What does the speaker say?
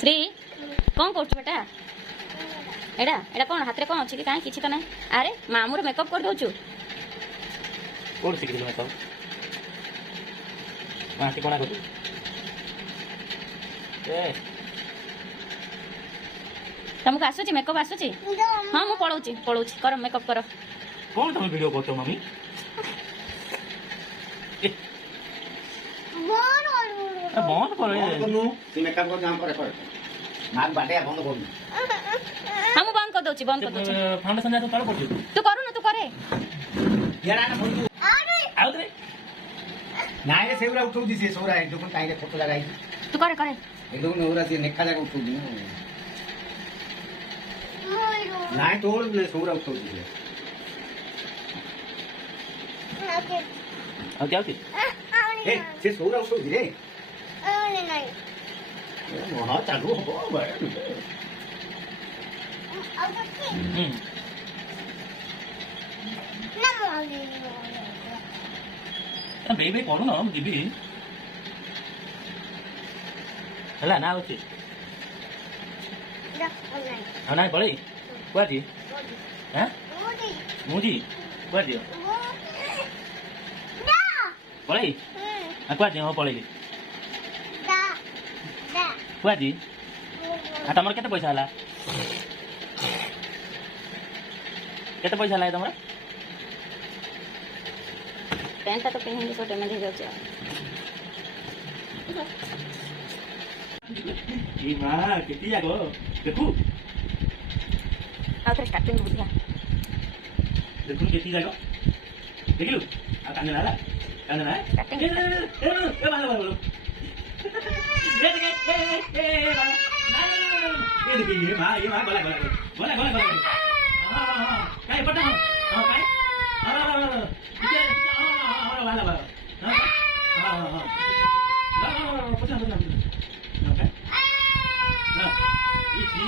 श्री कौन कर बेटा एडा एडा कौन हाथ रे कौन अछि कि काहे किछि त नै अरे मामू रे मेकअप कर दोछु कोन सिखि मेकअप माटी कोना कर ए तुमको आसुची मेकअप आसुची हां मु पळौची पळौची कर मेकअप कर कौन तुम वीडियो करते हो मम्मी बंद करे सी मेकअप को जाम करे माग बाटे बंद कर हम बंद कर दोची फाउंडेशन जा तो तळ पड़छ तू करू ना तू करे यारा ना बोल आउ रे नाइ रे सेवरा उठौ दिसे सोरा है देखो काई रे फोटो लगाई तू करे करे ए देखो नवरा से नेखा जाके उठौ दी नाइ तोड़ ले सोरा उठौ दिसे अब क्या होती ए से सोरा उठौ दी रे हां चालू हो भाई बेबी करू ना जीबी हला ना होची ना पड़े कुआटी हैं मुजी कुआटी पड़े कुआटी हाँ पड़े कुआटी तुम केते पैसा हला केते पैसा हला तुम पैंट तो पहनेंगे छोटे में दे जाओ ई मां केती जागो देखू आउथरे स्टार्टिंग बुझिया देखू केती जागो देखिलु आ कांदे नाला स्टार्टिंग ए माला माला ए देखी ये मां बोला हां काय पटा हां काय हां वाला वाला हां पचा पचा ओके हां इसी